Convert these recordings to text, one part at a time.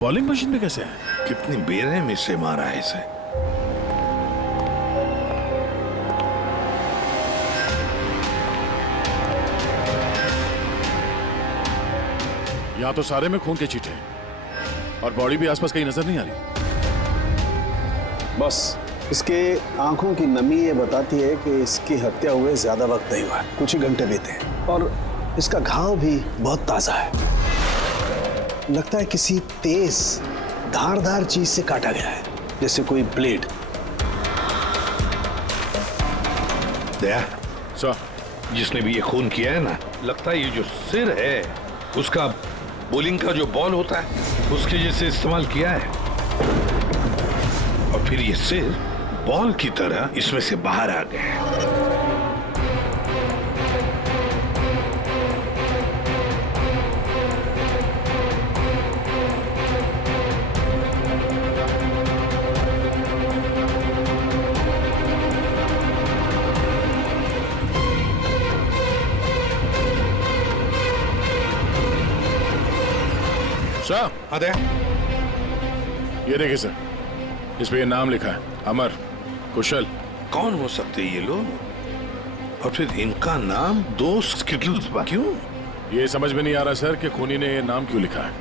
Bowling machine में कैसे है? कितनी बेरहमी से मारा है इसे। यहाँ तो सारे में खून के छींटे हैं और बॉडी भी आसपास कहीं नजर नहीं आ रही। बस इसके आंखों की नमी ये बताती है कि इसकी हत्या हुए ज्यादा वक्त नहीं हुआ है, कुछ ही घंटे बीते हैं और इसका घाव भी बहुत ताजा है। लगता है किसी तेज धारदार चीज से काटा गया है, जैसे कोई ब्लेड। दया सर, जिसने भी ये खून किया है ना, लगता है ये जो सिर है उसका बॉलिंग का जो बॉल होता है उसके जैसे इस्तेमाल किया है और फिर ये सिर बॉल की तरह इसमें से बाहर आ गया है। सर, हाँ दया, ये देखिए सर, इस पे ये नाम लिखा है, अमर कुशल। कौन हो सकते ये लोग और फिर इनका नाम दोस्त स्किटल्स क्यों? ये समझ में नहीं आ रहा सर कि खूनी ने ये नाम क्यों लिखा है।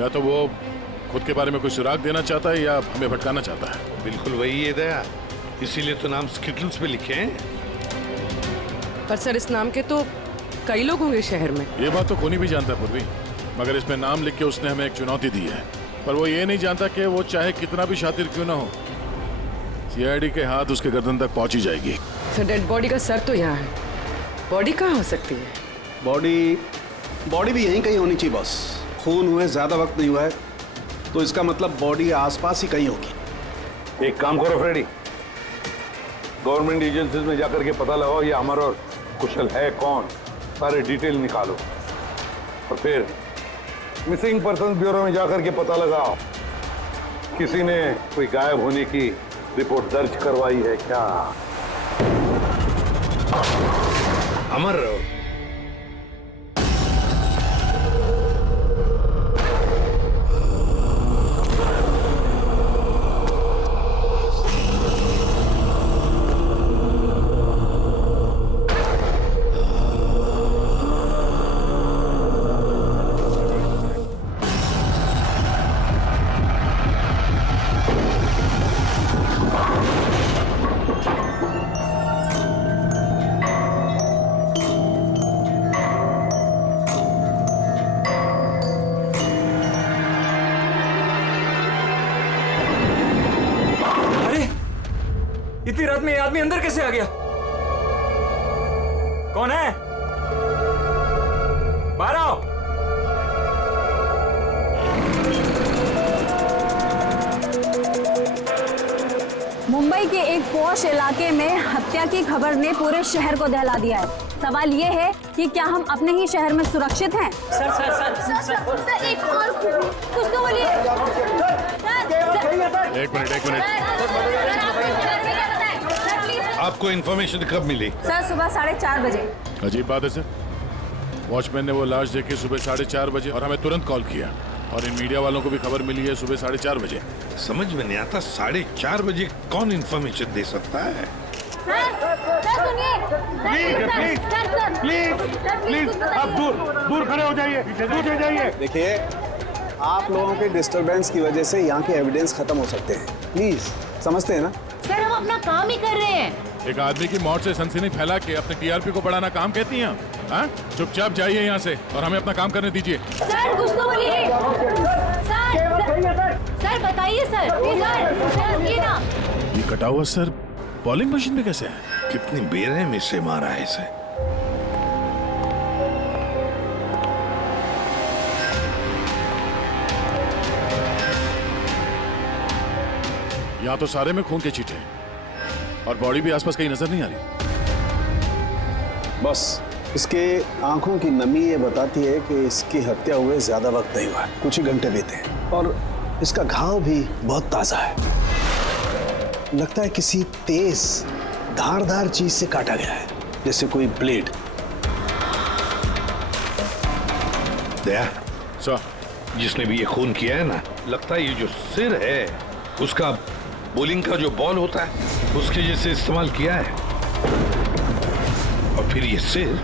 या तो वो खुद के बारे में कोई सुराग देना चाहता है या हमें भटकाना चाहता है। बिल्कुल वही है दया, इसीलिए तो नाम स्किटल्स पे लिखे हैं। पर सर इस नाम के तो कई लोग होंगे शहर में। ये बात तो खूनी भी जानता है पूर्वी, मगर इसमें नाम लिख के उसने हमें एक चुनौती दी है। पर वो ये नहीं जानता कि वो चाहे कितना भी शातिर क्यों ना हो, सीआईडी के हाथ उसके गर्दन तक पहुंच ही जाएगी। सर डेड बॉडी का सर तो यहाँ है, बॉडी कहाँ हो सकती है? बॉडी भी यहीं कहीं होनी चाहिए बॉस। खून हुए ज्यादा वक्त नहीं हुआ है तो इसका मतलब बॉडी आसपास ही कहीं होगी। एक काम करो फ्रेडी, गवर्नमेंट एजेंसीज में जाकर के पता लगाओ ये अमर और कुशल है कौन, सारे डिटेल निकालो और फिर मिसिंग पर्सन ब्यूरो में जाकर के पता लगाओ किसी ने कोई गायब होने की रिपोर्ट दर्ज करवाई है क्या। अमर इतनी रात में ये आदमी अंदर कैसे आ गया? कौन है? बाहर आओ। मुंबई के एक पॉश इलाके में हत्या की खबर ने पूरे शहर को दहला दिया है। सवाल ये है कि क्या हम अपने ही शहर में सुरक्षित हैं? सर, एक और कुछ तो बोलिए। एक मिनट। आपको इन्फॉर्मेशन कब मिली? सर सुबह 4:30 बजे। अजीब बात है सर, वॉचमैन ने वो लाश देखी सुबह 4:30 बजे और हमें तुरंत कॉल किया और इन मीडिया वालों को भी खबर मिली है सुबह 4:30 बजे। समझ में नहीं आता 4:30 बजे कौन इन्फॉर्मेशन दे सकता है? सर सुनिए। प्लीज आप दूर खड़े हो जाइए, दूर हो जाइए। देखिए, आप लोगों के डिस्टरबेंस की वजह से यहाँ के एविडेंस खत्म हो सकते हैं। प्लीज, समझते हैं ना? सर हम अपना काम ही कर रहे हैं। एक आदमी की मौत से सनसनी फैला के अपने टीआरपी को बढ़ाना काम कहती हैं आप? हाँ? चुपचाप जाइए यहाँ से और हमें अपना काम करने दीजिए। सर कुछ तो बोलिए। सर बताइए सर ये ना। ये कटा हुआ सर बॉलिंग मशीन में कैसे है? कितनी बेरहमी से मारा है इसे। यहाँ तो सारे में खून के छींटे हैं और बॉडी भी आसपास कहीं नजर नहीं आ रही। बस इसके आंखों की नमी ये बताती है कि इसकी हत्या हुए ज्यादा वक्त नहीं हुआ है, कुछ ही घंटे बीते हैं और इसका घाव भी बहुत ताजा है। लगता है किसी तेज धारदार चीज से काटा गया है, जैसे कोई ब्लेड। दया, सर, जिसने भी ये खून किया है ना, लगता है ये जो सिर है उसका बोलिंग का जो बॉल होता है उसके जैसे इस्तेमाल किया है, और फिर ये सिर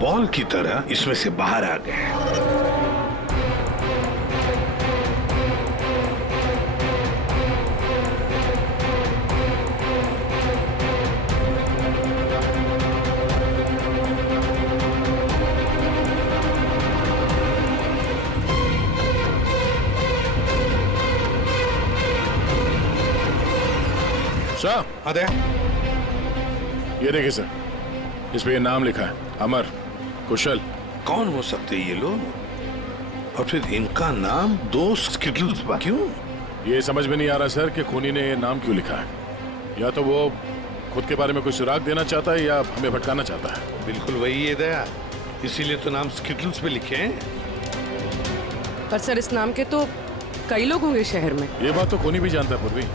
बॉल की तरह इसमें से बाहर आ गया है। सर, हाँ दया, ये देखिए सर, इस पे ये नाम लिखा है, अमर कुशल। कौन हो सकते ये लोग, और फिर इनका नाम दो स्किटल्स पर क्यों? ये समझ में नहीं आ रहा सर कि खूनी ने ये नाम क्यों लिखा है। या तो वो खुद के बारे में कोई सुराग देना चाहता है या हमें भटकाना चाहता है। बिल्कुल वही है दया, इसीलिए तो नाम स्किटल्स पे लिखे हैं। पर सर इस नाम के तो कई लोग होंगे शहर में। ये बात तो खूनी भी जानता है पूर्वी,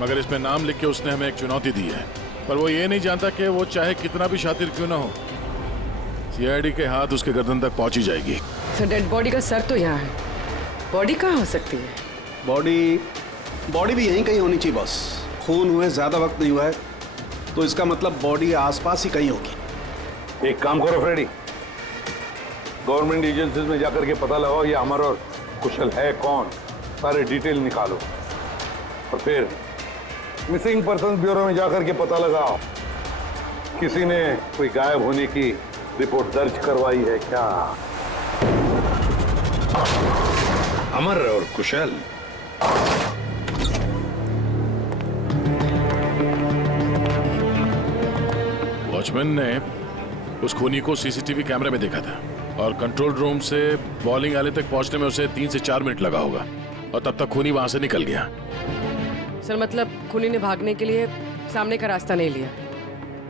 मगर इसमें नाम लिख के उसने हमें एक चुनौती दी है। पर वो ये नहीं जानता कि वो चाहे कितना भी शातिर क्यों ना हो, सीआईडी के हाथ उसके गर्दन तक पहुंच ही जाएगी। सर डेड बॉडी का सर तो यहाँ है, बॉडी कहाँ हो सकती है? बॉडी भी यहीं कहीं होनी चाहिए बॉस। खून हुए ज्यादा वक्त नहीं हुआ है, तो इसका मतलब बॉडी आसपास ही कहीं होगी। एक काम करो फ्रेडी, गवर्नमेंट एजेंसीज में जाकर के पता लगाओ ये अमर और कुशल है कौन, सारे डिटेल निकालो, और फिर मिसिंग पर्सन ब्यूरो में जाकर के पता लगाओ किसी ने कोई गायब होने की रिपोर्ट दर्ज करवाई है क्या। अमर और कुशल, वॉचमैन ने उस खूनी को सीसीटीवी कैमरे में देखा था, और कंट्रोल रूम से बॉलिंग आले तक पहुंचने में उसे 3 से 4 मिनट लगा होगा, और तब तक खूनी वहां से निकल गया। सर मतलब खूनी ने भागने के लिए सामने का रास्ता नहीं लिया,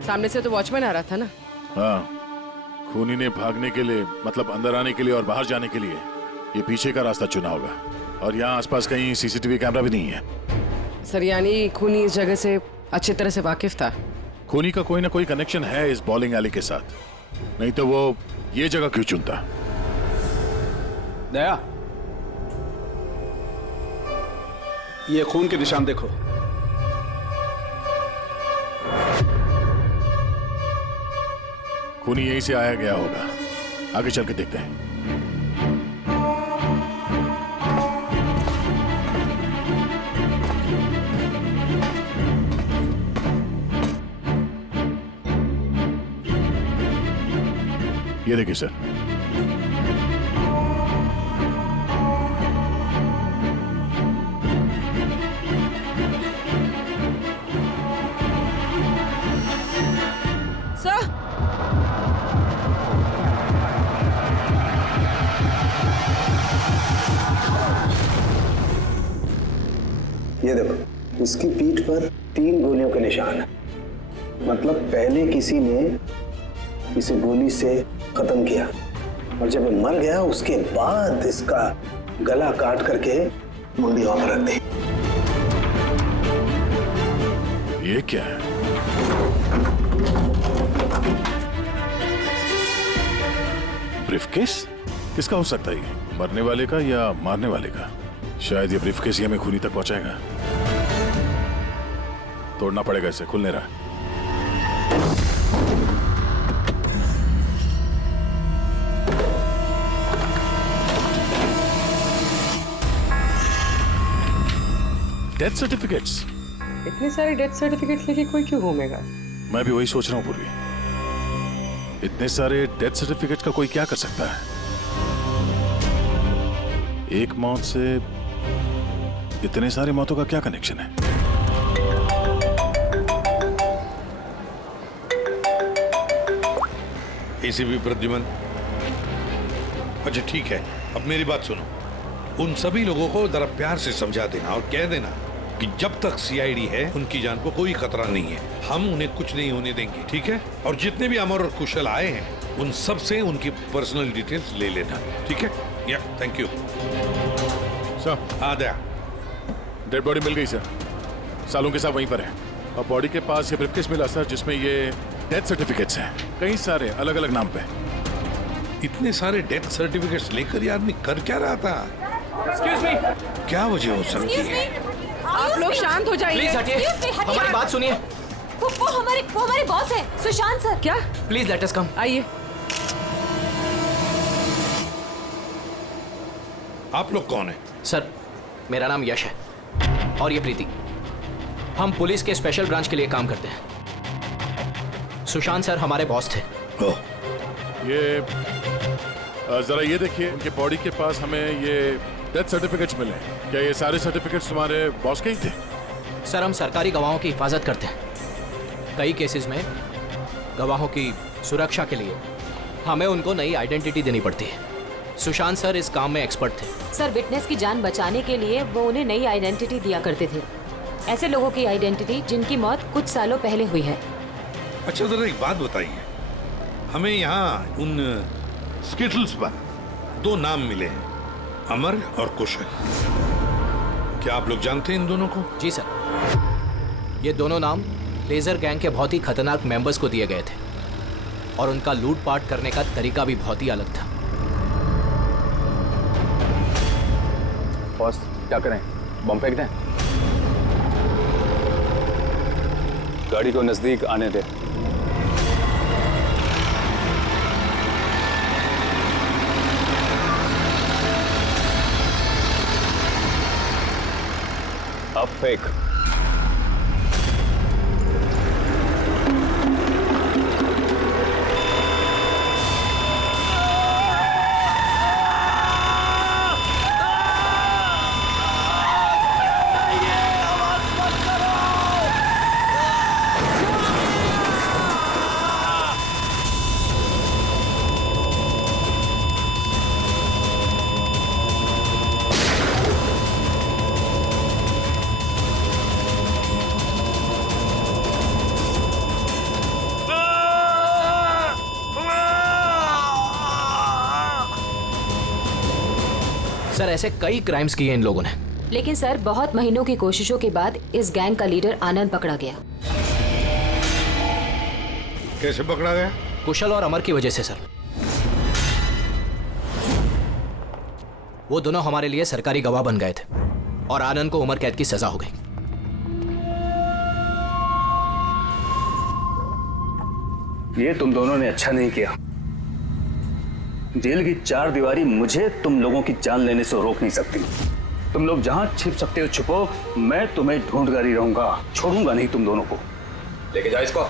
सामने से तो वॉचमैन आ रहा था ना। हाँ, खूनी ने भागने के लिए मतलब अंदर आने के लिए और बाहर जाने के लिए ये पीछे का रास्ता चुना होगा, और यहाँ आसपास कहीं सीसीटीवी कैमरा भी नहीं है। सर यानी खूनी इस जगह से अच्छी तरह से वाकिफ था। खूनी का कोई ना कोई कनेक्शन है इस बॉलिंग एली के साथ, नहीं तो वो ये जगह क्यों चुनता। दया, ये खून के निशान देखो। खूनी यहीं से आया गया होगा, आगे चल के देखते हैं। ये देखिए सर, सर ये देखो, इसकी पीठ पर 3 गोलियों के निशान है, मतलब पहले किसी ने इसे गोली से खत्म किया, और जब ये मर गया उसके बाद इसका गला काट करके मुंडी वहां पर रख दी। ये क्या है? ब्रीफकेस? किसका हो सकता है ये? मरने वाले का या मारने वाले का? शायद ये ब्रीफकेस ही हमें खूनी तक पहुंचाएगा। तोड़ना पड़ेगा इसे, खुल नहीं रहा। Death certificates? इतने सारे डेथ सर्टिफिकेट लेके कोई क्यों घूमेगा? मैं भी वही सोच रहा हूँ पूर्वी, इतने सारे डेथ सर्टिफिकेट का कोई क्या कर सकता है? एक मौत से इतने सारी मौतों का क्या कनेक्शन है? एसीपी प्रद्युमन, अच्छा ठीक है, अब मेरी बात सुनो। उन सभी लोगों को जरा प्यार से समझा देना और कह देना कि जब तक सीआईडी है उनकी जान को कोई खतरा नहीं है, हम उन्हें कुछ नहीं होने देंगे, ठीक है? और जितने भी अमर और कुशल आए हैं उन सब से उनकी पर्सनल डिटेल्स ले लेना, ठीक है? या थैंक यू सर। हाँ दया, डेड बॉडी मिल गई सर, सालों के साथ वहीं पर है, और बॉडी के पास ये ब्रीफकेस मिला सर जिसमें ये डेथ सर्टिफिकेट्स हैं, कई सारे अलग अलग नाम पे। इतने सारे डेथ सर्टिफिकेट्स लेकर ये आदमी कर क्या रहा था? एक्सक्यूज मी, क्या वजह हो सकती है? आप लोग शांत हो जाइए। प्लीज हटिए, हमारी बात सुनिए। वो हमारे बॉस है, सुशांत सर। क्या? प्लीज लेट अस कम। आइए। आप लोग कौन है? सर, मेरा नाम यश है और ये प्रीति। हम पुलिस के स्पेशल ब्रांच के लिए काम करते हैं। सुशांत सर हमारे बॉस थे। ओह, ये जरा ये देखिए, उनके बॉडी के पास हमें ये डेथ सर्टिफिकेट्स मिले हैं। क्या ये सारे सर्टिफिकेट्स तुम्हारे बॉस के ही थे? सर, हम सरकारी गवाहों की हिफाजत करते हैं। कई केसेस में गवाहों की सुरक्षा के लिए हमें उनको नई आइडेंटिटी देनी पड़ती है। सुशांत सर इस काम में एक्सपर्ट थे। सर, विटनेस की जान बचाने के लिए वो उन्हें नई आइडेंटिटी दिया करते थे। ऐसे लोगों की आइडेंटिटी जिनकी मौत कुछ सालों पहले हुई है। अच्छा जरा एक बात बताइए, हमें यहाँ उन स्किटल्स पर 2 नाम मिले हैं, अमर और कुशल। क्या आप लोग जानते हैं इन दोनों को? जी सर, ये दोनों नाम लेजर गैंग के बहुत ही खतरनाक मेंबर्स को दिए गए थे और उनका लूटपाट करने का तरीका भी बहुत ही अलग था। बॉस, क्या करें? बम फेंक दें? गाड़ी को नजदीक आने दे। अब फेंक। सर, ऐसे कई क्राइम्स किए इन लोगों ने। लेकिन सर, बहुत महीनों की कोशिशों के बाद इस गैंग का लीडर आनंद पकड़ा गया। कैसे पकड़ा गया? कुशल और अमर की वजह से सर। वो दोनों हमारे लिए सरकारी गवाह बन गए थे और आनंद को उम्र कैद की सजा हो गई। ये तुम दोनों ने अच्छा नहीं किया। जेल की 4 दीवारी मुझे तुम लोगों की जान लेने से रोक नहीं सकती। तुम लोग जहां छिप सकते हो छुपो, मैं तुम्हें ढूंढकर ही रहूंगा, छोड़ूंगा नहीं तुम दोनों को। लेके जाओ इसको।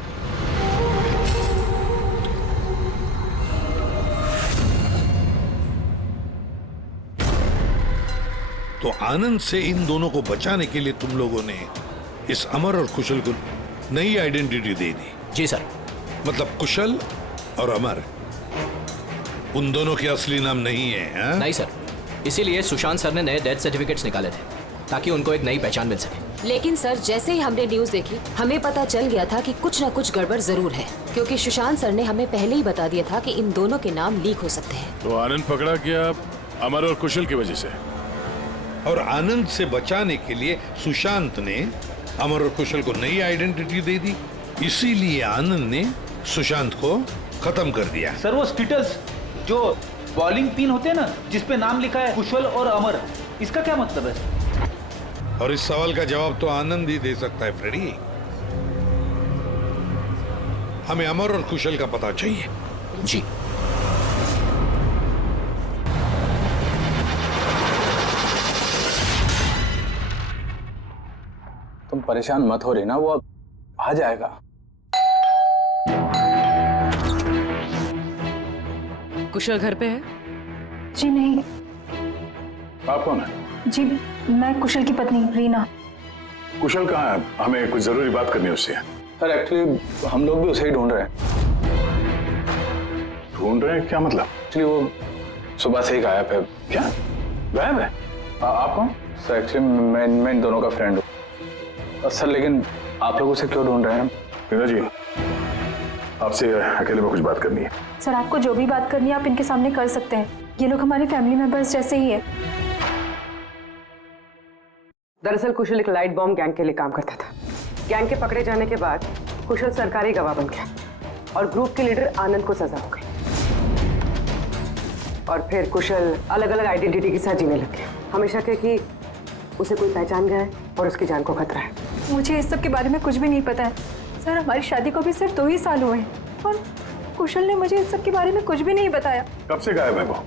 तो आनंद से इन दोनों को बचाने के लिए तुम लोगों ने इस अमर और कुशल को नई आइडेंटिटी दे दी? जी सर। मतलब कुशल और अमर उन दोनों के असली नाम नहीं है? हाँ? नहीं सर, इसीलिए सुशांत सर ने नए डेथ सर्टिफिकेट्स निकाले थे ताकि उनको एक नई पहचान मिल सके। लेकिन सर, जैसे ही हमने न्यूज देखी, हमें पता चल गया था कि कुछ न कुछ गड़बड़ जरूर है, क्योंकि सुशांत सर ने हमें पहले ही बता दिया था कि इन दोनों के नाम लीक हो सकते हैं। तो आनंद पकड़ा गया अमर और कुशल की वजह से, और आनंद से बचाने के लिए सुशांत ने अमर और कुशल को नई आइडेंटिटी दे दी। इसीलिए आनंद ने सुशांत को खत्म कर दिया। सर, वो स्किटल्स जो बॉलिंग पिन होते हैं ना, जिसपे नाम लिखा है कुशल और अमर, इसका क्या मतलब है? और इस सवाल का जवाब तो आनंद ही दे सकता है फ्रेडी। हमें अमर और कुशल का पता चाहिए। जी। तुम परेशान मत हो रही ना, वो अब आ जाएगा। कुशल घर पे है? जी नहीं। आप कौन है? जी, मैं कुशल की पत्नी रीना। कुशल कहाँ है? हमें कुछ जरूरी बात करनी है उससे। सर, एक्चुअली हम लोग भी उसे ही ढूंढ रहे हैं। ढूंढ रहे हैं? क्या मतलब? एक्चुअली वो सुबह से ही गायब है। क्या गायब है? आप कौन? सर, एक्चुअली मैं इन दोनों का फ्रेंड हूँ। सर, लेकिन आप लोग उसे क्यों ढूंढ रहे हैं? रीना जी, आपसे अकेले में कुछ बात करनी है। सर, आपको जो भी बात करनी है आप इनके सामने कर सकते हैं। ये लोग हमारे फैमिली मेंबर्स जैसे ही है। दरअसल कुशल एक लाइट बॉम्ब गैंग के लिए काम करता था। गैंग के पकड़े जाने के बाद कुशल सरकारी गवाह बन गया और ग्रुप के लीडर आनंद को सजा हो गई। और फिर कुशल अलग अलग आइडेंटिटी के साथ जीने लग गया। हमेशा कहे कि उसे कोई पहचान गया है और उसकी जान को खतरा है। मुझे इस सब के बारे में कुछ भी नहीं पता है सर। हमारी शादी को भी सिर्फ 2 ही साल हुए हैं और कुशल ने मुझे इस सब के बारे में कुछ भी नहीं बताया। कब से गायब है वो?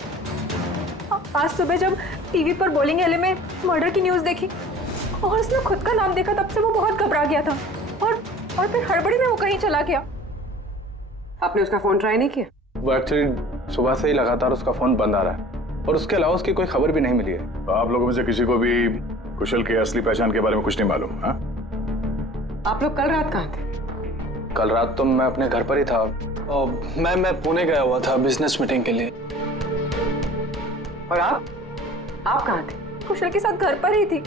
आज सुबह जब टीवी पर बॉलिंग एले में मर्डर की न्यूज़ देखी और उसने खुद का नाम देखा, तब से वो बहुत घबरा गया था और फिर हड़बड़ी में वो कहीं चला गया। आपने उसका फोन ट्राई नहीं किया? वो एक्चुअली सुबह से ही लगातार उसका फोन बंद आ रहा है और उसके अलावा उसकी कोई खबर भी नहीं मिली है। तो आप लोगों में से किसी को भी कुशल के असली पहचान के बारे में कुछ नहीं मालूम? हाँ, आप लोग कल रात कहाँ थे? कल रात तो मैं अपने घर पर ही था और मैं पुणे गया हुआ था बिजनेस मीटिंग के लिए। और आप कहाँ थे? कुशल के साथ घर पर ही थी।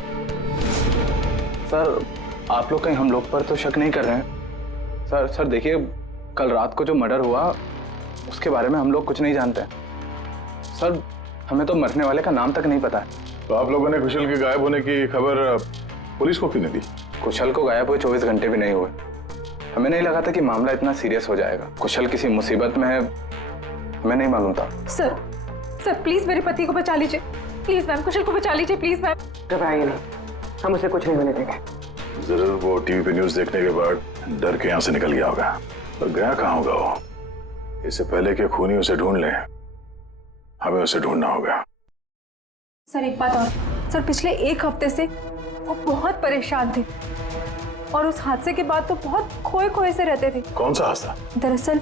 सर आप लोग कहीं हम लोग पर तो शक नहीं कर रहे हैं? सर देखिए, कल रात को जो मर्डर हुआ उसके बारे में हम लोग कुछ नहीं जानते। सर हमें तो मरने वाले का नाम तक नहीं पता है। तो आप लोगों ने कुशल के गायब होने की खबर पुलिस को क्यों नहीं दी? कुशल को गायब हुए 24 घंटे भी नहीं हुए। हमें नहीं लगा था कि मामला इतना सीरियस हो जाएगा। कुशल किसी मुसीबत में है, हमें नहीं मालूम था। सर प्लीज मेरे पति को बचा लीजिए। प्लीज मैम, कुशल को बचा लीजिए प्लीज मैम। घबराइए नहीं, हम उसे कुछ नहीं होने देंगे। जरूर वो टीवी पे न्यूज देखने के बाद डर के यहाँ से निकल गया होगा। पर गया कहाँ होगा वो? इससे पहले कि खूनी उसे ढूंढ ले, हमें उसे ढूंढना होगा। सर एक बात और, सर पिछले 1 हफ्ते से वो बहुत परेशान थे और उस हादसे के बाद तो बहुत खोए से रहते थे। कौन सा हादसा? दरअसल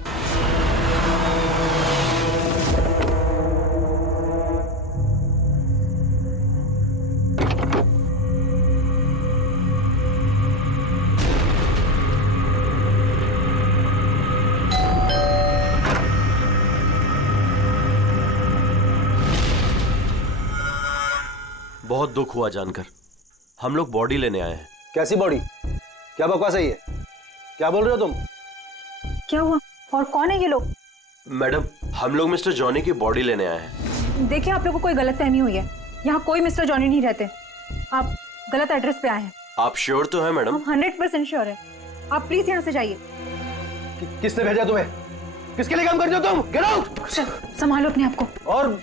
बहुत दुख हुआ जानकर। हम लोग बॉडी लेने आए हैं। कैसी बॉडी? क्या बकवास है ये? क्या बोल रहे हो तुम? क्या हुआ और कौन है ये लोग? मैडम, हम लोग मिस्टर जॉनी की बॉडी लेने आए हैं। देखिए आप लोगों को कोई गलतफहमी हुई है। यहाँ कोई मिस्टर जॉनी नहीं रहते। आप गलत एड्रेस पे आए हैं। आप श्योर तो हैं मैडम? हम 100% श्योर है। आप प्लीज यहाँ से जाइए। किसने भेजा तुम्हें? किसके लिए काम करते हो तुम? Get out! संभालो अपने आप को और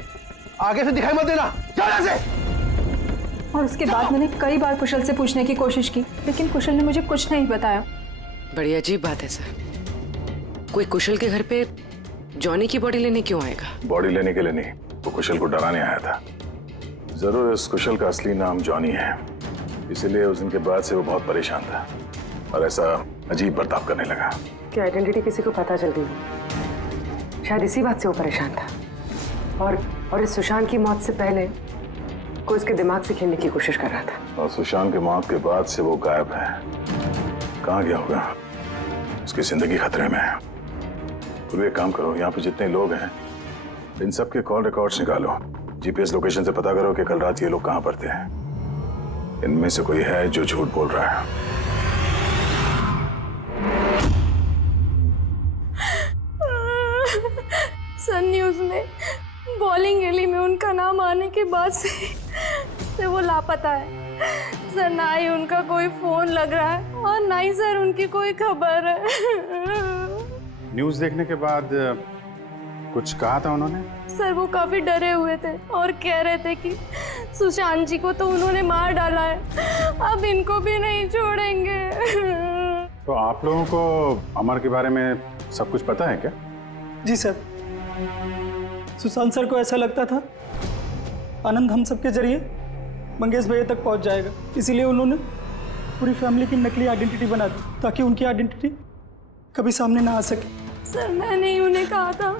आगे से दिखाई मत देना। जाओ यहाँ से। और उसके बाद मैंने कई बार कुशल से पूछने की कोशिश की, लेकिन कुशल ने मुझे कुछ नहीं बताया। बड़ी अजीब बात है सर। कोई कुशल के घर पे जॉनी की बॉडी लेने क्यों आएगा? बॉडी लेने के लिए नहीं, वो कुशल को डराने आया था। जरूर इस कुशल का असली नाम जॉनी है, इसीलिए उस दिन के बाद से वो बहुत परेशान था और ऐसा अजीब बर्ताव करने लगा। कि आइडेंटिटी किसी को पता चल गई, शायद इसी बात से वो परेशान था और इस सुशांत की मौत से पहले कोई उसके दिमाग से खेलने की कोशिश कर रहा था। और सुशांत के मौत के बाद से वो गायब है। कहाँ गया होगा? उसकी जिंदगी खतरे में है। तो एक काम करो, यहाँ पे जितने लोग हैं इन सब के कॉल रिकॉर्ड्स निकालो, जीपीएस लोकेशन से पता करो कि कल रात ये लोग कहाँ पर थे। इनमें से कोई है जो झूठ बोल रहा है। सन न्यूज़ में बॉलिंग एली में उनका नाम आने के बाद से वो लापता है सर। ना ही उनका कोई फोन लग रहा है और ना ही सर उनकी कोई खबर है। न्यूज़ देखने के बाद कुछ कहा था उन्होंने? सर वो काफी डरे हुए थे और कह रहे थे कि सुशांत जी को तो उन्होंने मार डाला है, अब इनको भी नहीं छोड़ेंगे। तो आप लोगों को अमर के बारे में सब कुछ पता है क्या? जी सर, सुशांत सर को ऐसा लगता था आनंद हम सबके जरिए मंगेश भैया तक पहुंच जाएगा, इसीलिए उन्होंने पूरी फैमिली की नकली आइडेंटिटी बना दी ताकि उनकी आइडेंटिटी कभी सामने ना आ सके। सर मैंने ही उन्हें कहा था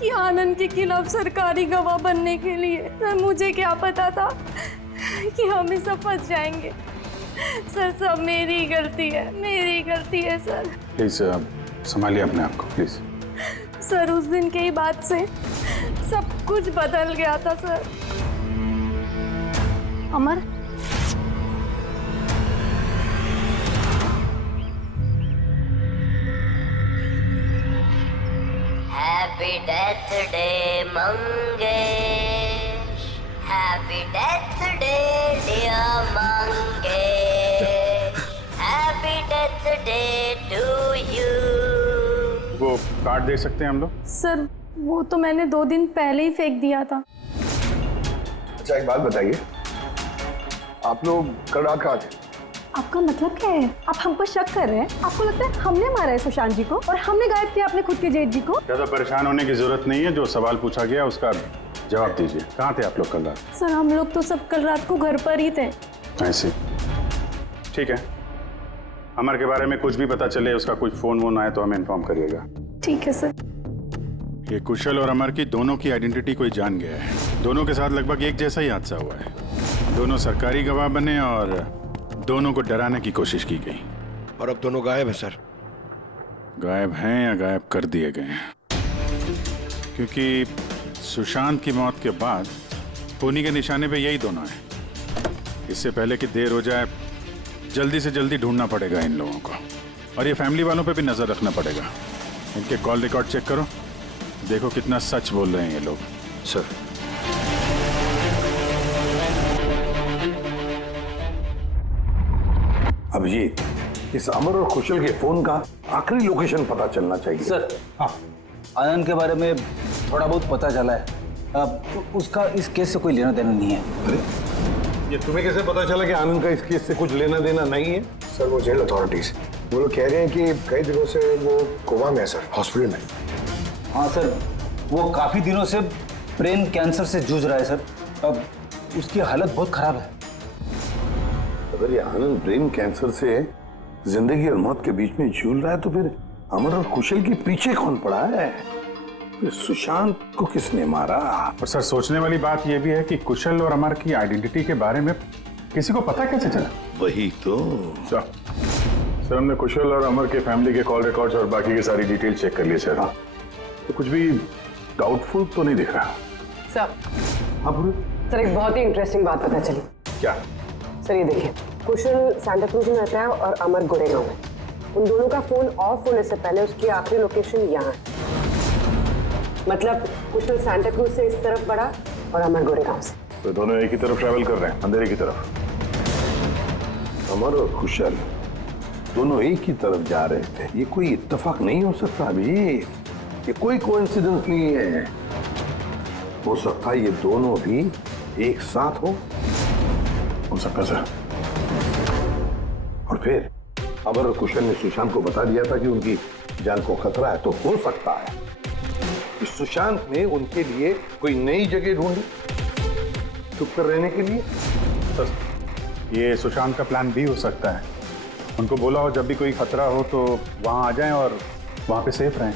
कि आनंद के खिलाफ सरकारी गवाह बनने के लिए। सर मुझे क्या पता था कि हम इस सब फंस जाएंगे। सर सब मेरी गलती है सर। प्लीज संभालिए अपने आप को प्लीज। सर उस दिन के ही बाद से सब कुछ बदल गया था सर। अमर happy death day Mangesh, happy death day dear Mangesh, happy death day to you. वो कार्ड दे सकते हैं हम लोग? सर वो तो मैंने 2 दिन पहले ही फेंक दिया था। अच्छा एक बात बताइए, आप लोग कल रात कहाँ थे? आपका मतलब क्या है? आप हम पर शक कर रहे हैं? आपको लगता है हमने मारा है सुशांत जी को और हमने गायब किया अपने खुद के जेठ जी को? ज्यादा परेशान होने की जरूरत नहीं है, जो सवाल पूछा गया उसका जवाब दीजिए। कहाँ थे आप लोग कल रात? सर हम लोग तो सब कल रात को घर पर ही थे। ऐसे ठीक है, अमर के बारे में कुछ भी पता चले, उसका कोई फोन वोन आए तो हमें इन्फॉर्म करिएगा। ठीक है सर। ये कुशल और अमर की दोनों की आइडेंटिटी कोई जान गया है। दोनों के साथ लगभग एक जैसा ही हादसा हुआ है। दोनों सरकारी गवाह बने और दोनों को डराने की कोशिश की गई। और अब दोनों गायब है सर। गायब हैं या गायब कर दिए गए हैं? क्योंकि सुशांत की मौत के बाद खूनी के निशाने पे यही दोनों हैं। इससे पहले कि देर हो जाए, जल्दी से जल्दी ढूंढना पड़ेगा इन लोगों को। और ये फैमिली वालों पे भी नजर रखना पड़ेगा। इनके कॉल रिकॉर्ड चेक करो, देखो कितना सच बोल रहे हैं ये लोग। सर अभिजीत, इस अमर और कुशल के फोन का आखिरी लोकेशन पता चलना चाहिए। सर हाँ, आनंद के बारे में थोड़ा बहुत पता चला है। अब उसका इस केस से कोई लेना देना नहीं है। अरे ये तुम्हें कैसे पता चला कि आनंद का इस केस से कुछ लेना देना नहीं है? सर वो जेल अथॉरिटीज, वो लोग कह रहे हैं कि कई दिनों से वो कोमा में है सर, हॉस्पिटल में। हाँ सर, वो काफी दिनों से ब्रेन कैंसर से जूझ रहा है सर। अब उसकी हालत बहुत खराब है। अगर ये आनंद ब्रेन कैंसर से जिंदगी और मौत के बीच में झूल रहा है तो फिर अमर और कुशल के पीछे कौन पड़ा है? फिर सुशांत को किसने मारा? और सर सोचने वाली बात यह भी है कि कुशल और अमर की आइडेंटिटी के बारे में किसी को पता कैसे चला? वही तो। सर हमने कुशल और अमर के फैमिली के कॉल रिकॉर्ड्स और बाकी की सारी डिटेल चेक कर ली सर। हाँ, तो कुछ भी डाउटफुल तो नहीं दिख रहा। सर हाँ बोलो। सर एक बहुत ही इंटरेस्टिंग बात पता चली। क्या? सर ये देखिए, कुशल सांता क्रूज में रहता है और अमर गोरेगांव में। उन दोनों का फोन ऑफ होने से पहले उसकी आखिरी लोकेशन यहाँ है। मतलब कुशल सांता क्रूज से इस तरफ बढ़ा और अमर गोरेगांव से। तो दोनों एक ही तरफ ट्रैवल कर रहे हैं, अंधेरे की तरफ। अमर और कुशल दोनों एक ही तरफ जा रहे थे। ये कोई इत्तेफाक नहीं हो सकता अभी, ये कोई कोइंसिडेंस नहीं है। हो सकता है ये दोनों भी एक साथ हो सकता सर। और फिर अमर और कुशल ने सुशांत को बता दिया था कि उनकी जान को खतरा है, तो हो सकता है कि सुशांत ने उनके लिए कोई नई जगह ढूंढी चुप कर रहने के लिए। सर ये सुशांत का प्लान भी हो सकता है। उनको बोला हो जब भी कोई खतरा हो तो वहां आ जाएं और वहां पे सेफ रहें।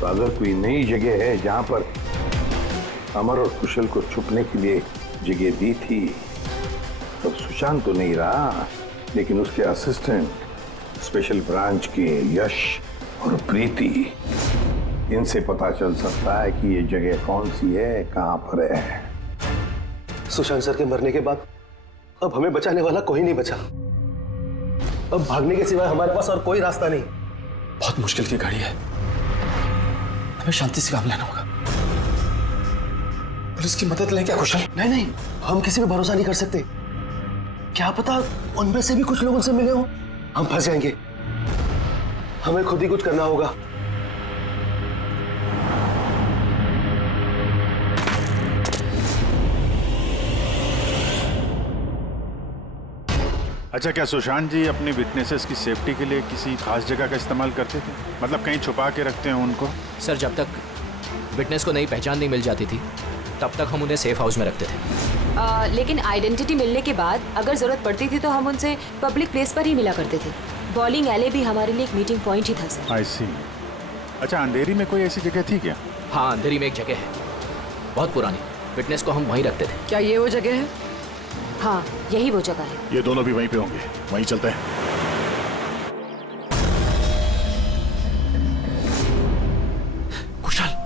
तो अगर कोई नई जगह है जहां पर अमर और कुशल को छुपने के लिए जगह दी थी, तब सुशांत तो नहीं रहा, लेकिन उसके असिस्टेंट स्पेशल ब्रांच के यश और प्रीति, इनसे पता चल सकता है कि ये जगह कौन सी है, कहां पर है। सुशांत सर के मरने के बाद अब हमें बचाने वाला कोई नहीं बचा। अब भागने के सिवाय हमारे पास और कोई रास्ता नहीं। बहुत मुश्किल की घड़ी है, हमें शांति से काम लेना होगा। पुलिस की मदद लें क्या कुशल? नहीं नहीं, हम किसी पे भरोसा नहीं कर सकते। क्या पता उनमें से भी कुछ लोग उनसे मिले हो, हम फंस जाएंगे। हमें खुद ही कुछ करना होगा। अच्छा, क्या सुशांत जी अपने विटनेसेस की सेफ्टी के लिए किसी खास जगह का इस्तेमाल करते थे? मतलब कहीं छुपा के रखते हैं उनको? सर जब तक विटनेस को नई पहचान नहीं मिल जाती थी तब तक हम उन्हें सेफ हाउस में रखते थे। लेकिन आइडेंटिटी मिलने के बाद अगर जरूरत पड़ती थी तो हम उनसे पब्लिक प्लेस पर ही मिला करते थे। बॉलिंग एले भी हमारे लिए एक मीटिंग पॉइंट ही था सर। आई सी। अच्छा, अंधेरी में कोई ऐसी जगह थी क्या? हाँ, अंधेरी में एक जगह है, बहुत पुरानी। विटनेस को हम वहीं रखते थे। क्या ये वो जगह है? हाँ, यही वो जगह है। ये दोनों भी वहीं पे होंगे, वहीं चलते हैं। कुशल,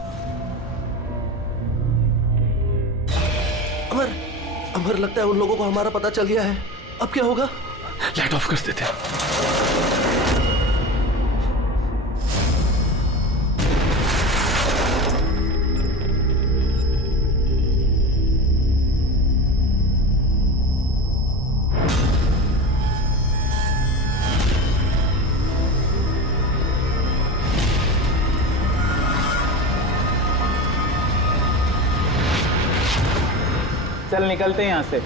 अमर लगता है उन लोगों को हमारा पता चल गया है। अब क्या होगा? लाइट ऑफ कर देते हैं। चल निकलते हैं यहाँ से।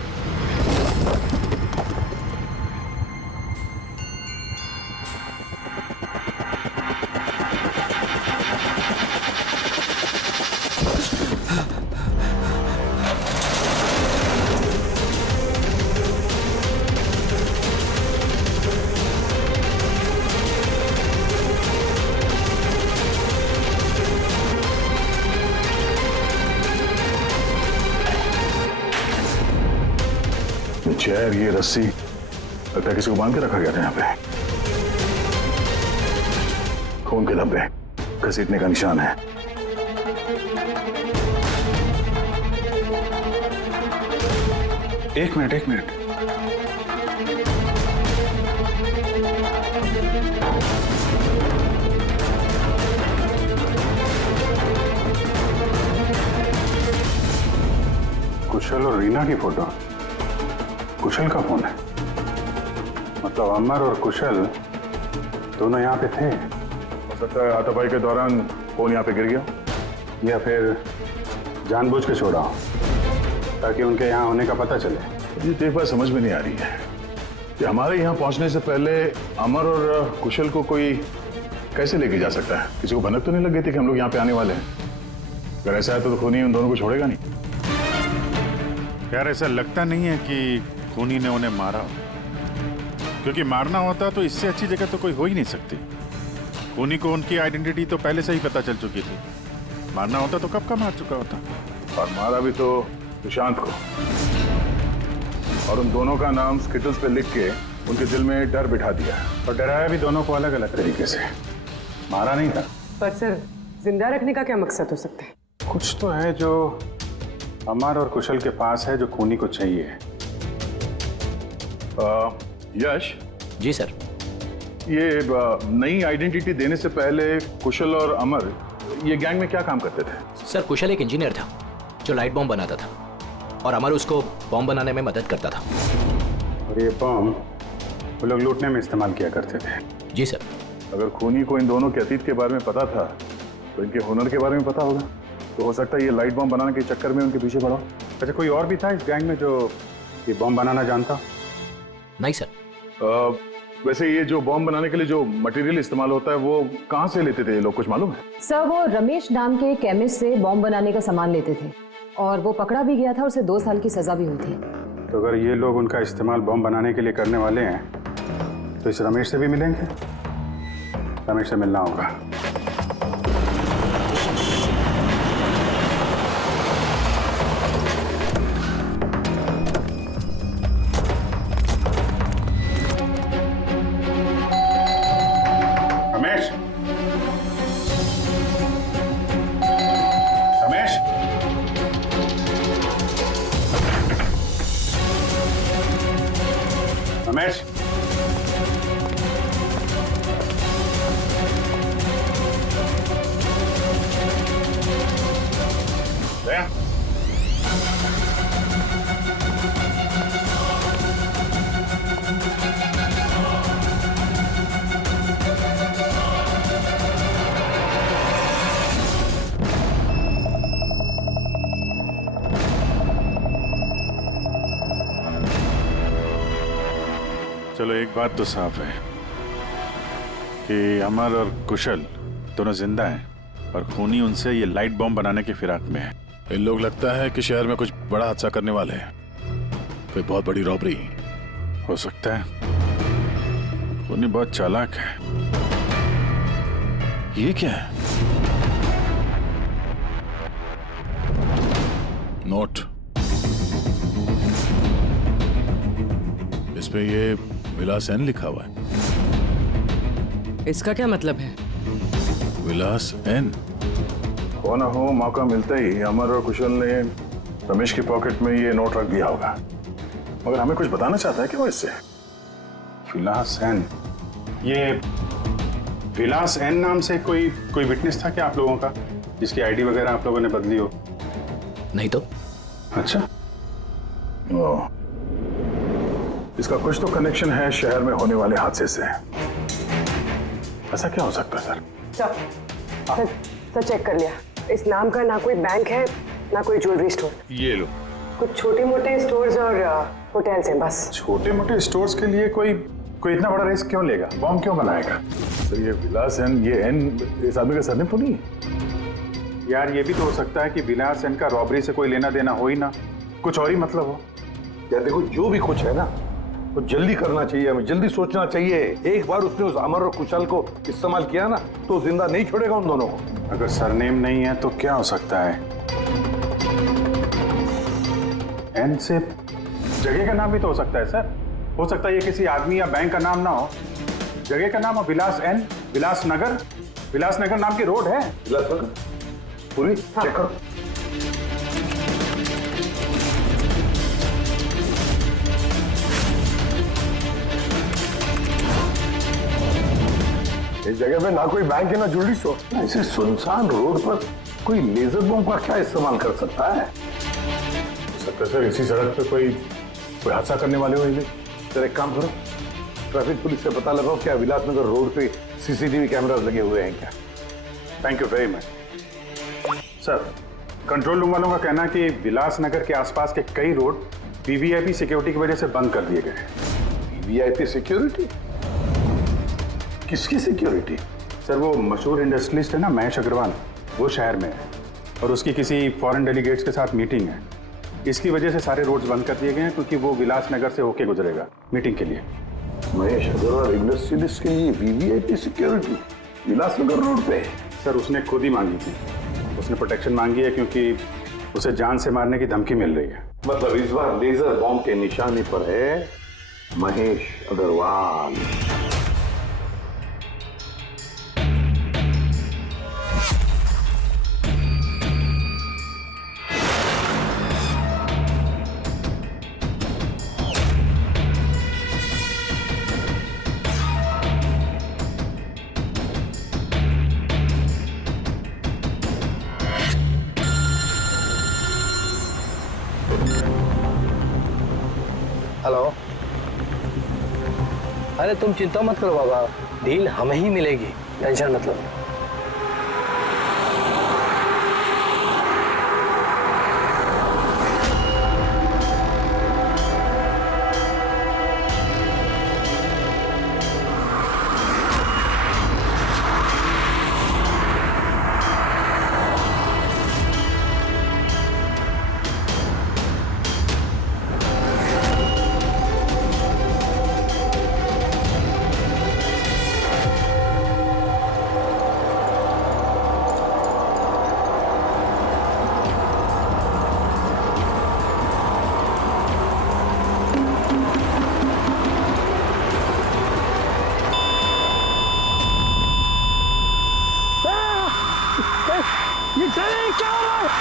चेयर, ये रस्सी, लगता है किसी को बांध के रखा गया था यहाँ पे। खून के धब्बे, घसीटने का निशान है। एक मिनट। कुशल और रीना की फोटो। कुशल का फोन है, मतलब अमर और कुशल दोनों यहाँ पे थे। हो सकता है हाथापाई के दौरान फोन यहाँ पे गिर गया, या फिर जानबूझ के छोड़ा हो ताकि उनके यहाँ होने का पता चले। ये तो एक बात समझ में नहीं आ रही है कि हमारे यहाँ पहुँचने से पहले अमर और कुशल को कोई कैसे लेके जा सकता है। किसी को भनक तो नहीं लग गई थी कि हम लोग यहाँ पे आने वाले हैं? अगर ऐसा है तो खूनी उन दोनों को छोड़ेगा नहीं। यार ऐसा लगता नहीं है कि खूनी ने उन्हें मारा हो, क्योंकि मारना होता तो इससे अच्छी जगह तो कोई हो ही नहीं सकती। खूनी को उनकी आइडेंटिटी तो पहले से ही पता चल चुकी थी। मारना होता तो कब का मार चुका होता। और मारा भी तो सुशांत को, और उन दोनों का नाम स्किटल्स पे लिख के उनके दिल में डर बिठा दिया, और डराया भी दोनों को अलग अलग तरीके से। मारा नहीं था। पर सर, जिंदा रखने का क्या मकसद हो सकता है? कुछ तो है जो अमर और कुशल के पास है जो खूनी को चाहिए। यश जी सर। ये नई आइडेंटिटी देने से पहले कुशल और अमर ये गैंग में क्या काम करते थे? सर, कुशल एक इंजीनियर था जो लाइट बॉम्ब बनाता था, और अमर उसको बॉम्ब बनाने में मदद करता था। और ये बॉम्ब वो लोग लूटने में इस्तेमाल किया करते थे। जी सर। अगर खूनी को इन दोनों के अतीत के बारे में पता था तो इनके हुनर के बारे में पता होगा, तो हो सकता है ये लाइट बॉम्ब बनाने के चक्कर में उनके पीछे पड़ा। अच्छा, कोई और भी था इस गैंग में जो ये बॉम्ब बनाना जानता? नहीं सर। वैसे ये जो बॉम्ब बनाने के लिए जो मटेरियल इस्तेमाल होता है वो कहाँ से लेते थे ये लोग, कुछ मालूम है? सर, वो रमेश नाम के केमिस्ट से बॉम्ब बनाने का सामान लेते थे, और वो पकड़ा भी गया था और उसे 2 साल की सजा भी हुई थी। तो अगर ये लोग उनका इस्तेमाल बॉम्ब बनाने के लिए करने वाले हैं तो इस रमेश से भी मिलेंगे। रमेश से मिलना होगा। रमेश, रमेश, रमेश, दया, चलो एक बात तो साफ है कि अमर और कुशल दोनों जिंदा हैं और खूनी उनसे ये लाइट बॉम्ब बनाने की फिराक में है। इन लोग लगता है कि शहर में कुछ बड़ा हादसा करने वाले हैं, कोई बहुत बड़ी रॉबरी हो सकता है। खूनी बहुत चालाक है। ये क्या है? नोट, इस पे ये विलास एन लिखा हुआ है। इसका क्या मतलब है? विलास एन। हो ना हो, मौका मिलते ही अमर और कुशल ने रमेश की पॉकेट में ये नोट रख दिया होगा, मगर हमें कुछ बताना चाहता है कि वो इससे। विलास एन, ये विलास एन नाम से कोई विटनेस था क्या आप लोगों का, जिसकी आईडी वगैरह आप लोगों ने बदली हो? नहीं तो। अच्छा, इसका कुछ तो कनेक्शन है शहर में होने वाले हादसे से। ऐसा क्या हो सकता है सर? सर चेक कर लिया, इस नाम का ना कोई बैंक है ना कोई ज्वेलरी स्टोर। ये लो, कुछ छोटे मोटे स्टोर्स और होटल्स हैं बस। छोटे मोटे स्टोर्स के लिए कोई इतना बड़ा रिस्क क्यों लेगा? बॉम्ब क्यों बनाएगा? सर ये विलास एन, ये एन इस आदमी का सरनेम तो नहीं है? यार ये भी तो हो सकता है कि विलास एन का रॉबरी से कोई लेना देना हो ही ना, कुछ और ही मतलब हो। यार देखो, जो भी कुछ है ना वो जल्दी करना चाहिए, हमें जल्दी सोचना चाहिए। एक बार उसने उस अमर और कुशल को इस्तेमाल किया ना तो जिंदा नहीं छोड़ेगा उन दोनों को। अगर सरनेम नहीं है तो क्या हो सकता है? एन से जगह का नाम भी तो हो सकता है सर। हो सकता है ये किसी आदमी या बैंक का नाम ना हो, जगह का नाम हो। विलास एन, विलास नगर नाम की रोड है। विलास नगर पूरी चेक करो। इस जगह पे ना कोई बैंक है ना ज्वेलरी स्टोर। ऐसे सुनसान रोड पर कोई लेजर बम का क्या इस्तेमाल कर सकता है? हो सकता है सर इसी सड़क पे कोई हादसा करने वाले हो। सर एक काम करो, ट्रैफिक पुलिस से पता लगाओ क्या विलासनगर रोड पे सीसीटीवी कैमरास लगे हुए हैं क्या? Thank you very much sir. Control room वालों का कहना है कि विलासनगर के आसपास के कई रोड वीवीआईपी सिक्योरिटी की वजह से बंद कर दिए गए हैं। VVIP security? किसकी सिक्योरिटी? सर वो मशहूर इंडस्ट्रियलिस्ट है ना महेश अग्रवाल, वो शहर में है और उसकी किसी फॉरेन डेलीगेट्स के साथ मीटिंग है। इसकी वजह से सारे रोड्स बंद कर दिए गए हैं क्योंकि वो विलासनगर से होके गुजरेगा मीटिंग के लिए। महेश अग्रवाल इंडस्ट्रियलिस्ट के लिए वीवीआईपी सिक्योरिटी विलासनगर रोड पे? सर उसने खुद ही मांगी थी, उसने प्रोटेक्शन मांगी है क्योंकि उसे जान से मारने की धमकी मिल रही है। मतलब इस बार लेजर बॉम्ब के निशाने पर है महेश अग्रवाल। हेलो। अरे तुम चिंता मत करो बाबा, डील हमें ही मिलेगी, टेंशन मत लो। ये क्या हो रहा है?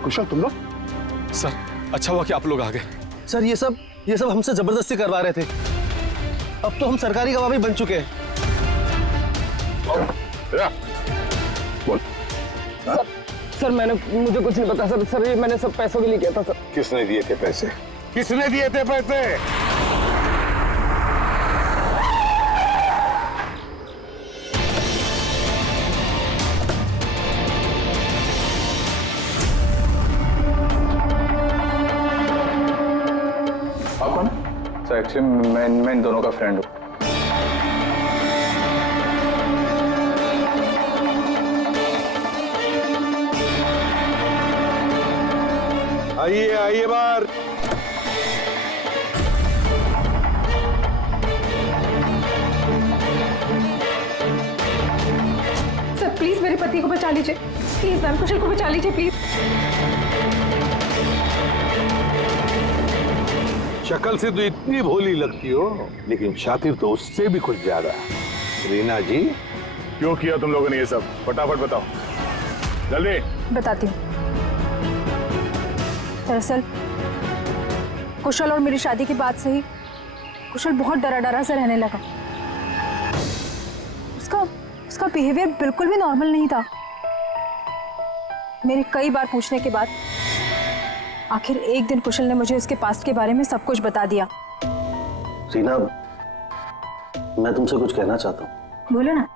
कुशल तुम लोग? सर अच्छा हुआ कि आप लोग आ गए। सर ये सब हमसे जबरदस्ती करवा रहे थे। अब तो हम सरकारी गवाह भी बन चुके हैं। सर मुझे कुछ नहीं पता सर। ये मैंने सब पैसों के लिए किया था सर। किसने दिए थे पैसे? किसने दिए थे पैसे? आप कौन? सर एक्चुअली मैं इन दोनों का फ्रेंड हूँ। आइए आइए बाहर। सर प्लीज मेरे पति को बचा लीजिए, प्लीज मैम, कुशल को बचा लीजिए प्लीज। शक्ल से तो इतनी भोली लगती हो, लेकिन शातिर तो उससे भी कुछ ज्यादा। रीना जी, क्यों किया तुम लोगों ने ये सब? फटाफट बताओ, जल्दी। बताती हूँ। दरअसल कुशल और मेरी शादी के बाद से ही कुशल बहुत डरा डरा से रहने लगा। उसका बिहेवियर बिल्कुल भी नॉर्मल नहीं था। मेरे कई बार पूछने के बाद आखिर एक दिन कुशल ने मुझे उसके पास्ट के बारे में सब कुछ बता दिया। रीना, मैं तुमसे कुछ कहना चाहता हूँ। बोलो ना।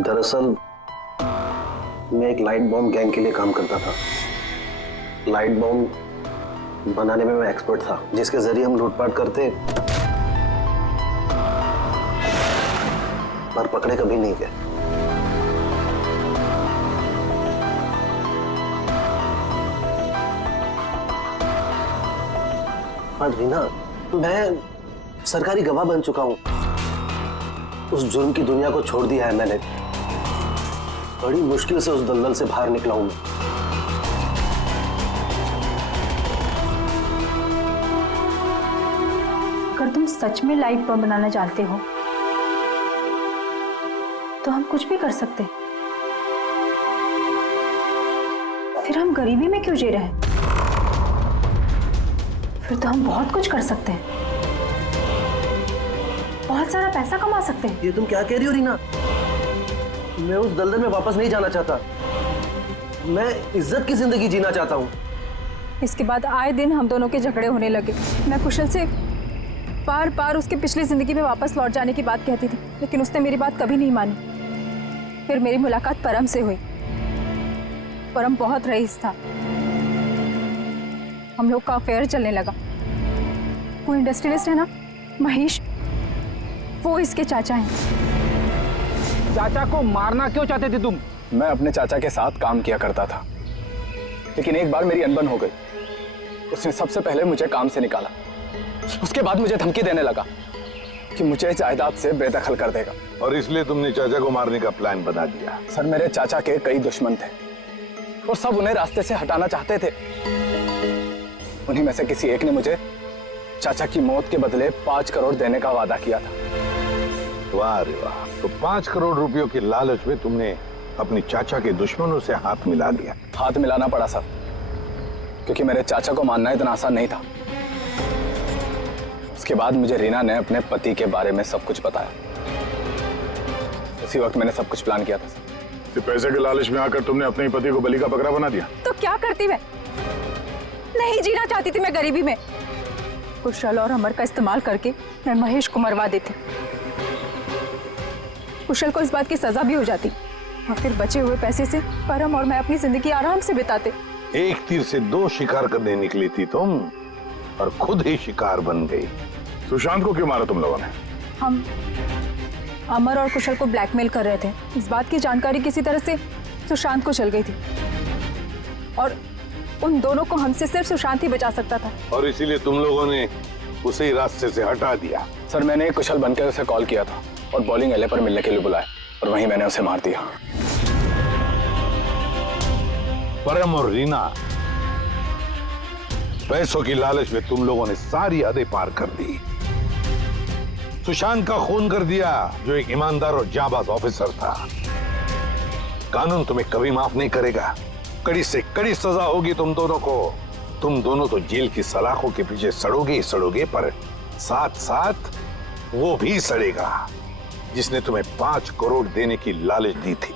दरअसल मैं एक लाइट बॉम्ब गैंग के लिए काम करता था। लाइट बॉम्ब बनाने में मैं एक्सपर्ट था, जिसके जरिए हम लूटपाट करते, पर पकड़े कभी नहीं गए। हाँ रीना, मैं सरकारी गवाह बन चुका हूं। उस जुर्म की दुनिया को छोड़ दिया है मैंने। बड़ी मुश्किल से उस दलदल से बाहर निकला हूं मैं। अगर तुम सच में लाइट बम बनाना जानते हो तो हम कुछ भी कर सकते हैं। फिर हम गरीबी में क्यों जी रहे हैं? फिर तो हम बहुत कुछ कर सकते हैं, बहुत सारा पैसा कमा सकते हैं। ये तुम क्या कह रही हो रीना? मैं उस दलदल में वापस नहीं जाना चाहता। मैं इज्जत की जिंदगी जीना चाहता हूँ। इसके बाद आए दिन हम दोनों के झगड़े होने लगे। मैं कुशल से बार बार उसके पिछली जिंदगी में वापस लौट जाने की बात कहती थी, लेकिन उसने मेरी बात कभी नहीं मानी। फिर मेरी मुलाकात परम से हुई। परम बहुत रईस था। हम लोग का अफेयर चलने लगा। वो इंडस्ट्रियलिस्ट है ना, महेश, वो इसके चाचा हैं। चाचा को मारना क्यों चाहते थे तुम? मैं अपने चाचा के साथ काम किया करता था, लेकिन एक बार मेरी अनबन हो गई। उसने सबसे पहले मुझे काम से निकाला। उसके बाद मुझे धमकी देने लगा कि मुझे जायदाद से बेदखल कर देगा। और इसलिए तुमने चाचा को मारने का प्लान बना दिया? सर, मेरे चाचा के कई दुश्मन थे और सब उन्हें रास्ते से हटाना चाहते थे। उन्हीं में से किसी एक ने मुझे चाचा की मौत के बदले 5 करोड़ देने का वादा किया था। वाह रे वाह! तो 5 करोड़ रुपयों के लालच में तुमने अपने चाचा के दुश्मनों से हाथ मिला लिया। हाथ मिलाना पड़ा सर, क्योंकि मेरे चाचा को मानना इतना आसान नहीं था। उसके बाद मुझे रीना ने अपने पति के बारे में सब कुछ बताया। उसी वक्त मैंने सब कुछ प्लान किया था सर। तो पैसे के लालच में आकर तुमने अपने ही पति को बलि का बकरा बना दिया? तो क्या करती मैं? नहीं जीना चाहती थी मैं गरीबी में। कुशल और अमर का इस्तेमाल करके मैं महेश को मरवा देती। कुशल को इस बात की सजा भी हो जाती और फिर बचे हुए पैसे से परम और मैं अपनी जिंदगी आराम से बिताते। एक तीर से 2 शिकार करने निकली थी तुम, और खुद ही शिकार बन गई। सुशांत को क्यों मारा तुम लोगों ने? हम अमर और कुशल को ब्लैकमेल कर रहे थे। इस बात की जानकारी किसी तरह से सुशांत को चल गई थी और उन दोनों को हमसे सिर्फ सुशांत ही बचा सकता था। और इसीलिए तुम लोगों ने उसे ही रास्ते से हटा दिया। सर, मैंने कुशल बनकर उसे कॉल किया था और बॉलिंग एले पर मिलने के लिए बुलाया, और वहीं मैंने उसे मार दिया। परम और रीना, पैसों की लालच में तुम लोगों ने सारी हदें पार कर दी। सुशांत का खून कर दिया, जो एक ईमानदार और जाबाज ऑफिसर था। कानून तुम्हें कभी माफ नहीं करेगा। कड़ी से कड़ी सजा होगी तुम दोनों को। तुम दोनों तो जेल की सलाखों के पीछे सड़ोगे ही सड़ोगे, पर साथ साथ वो भी सड़ेगा जिसने तुम्हें 5 करोड़ देने की लालच दी थी।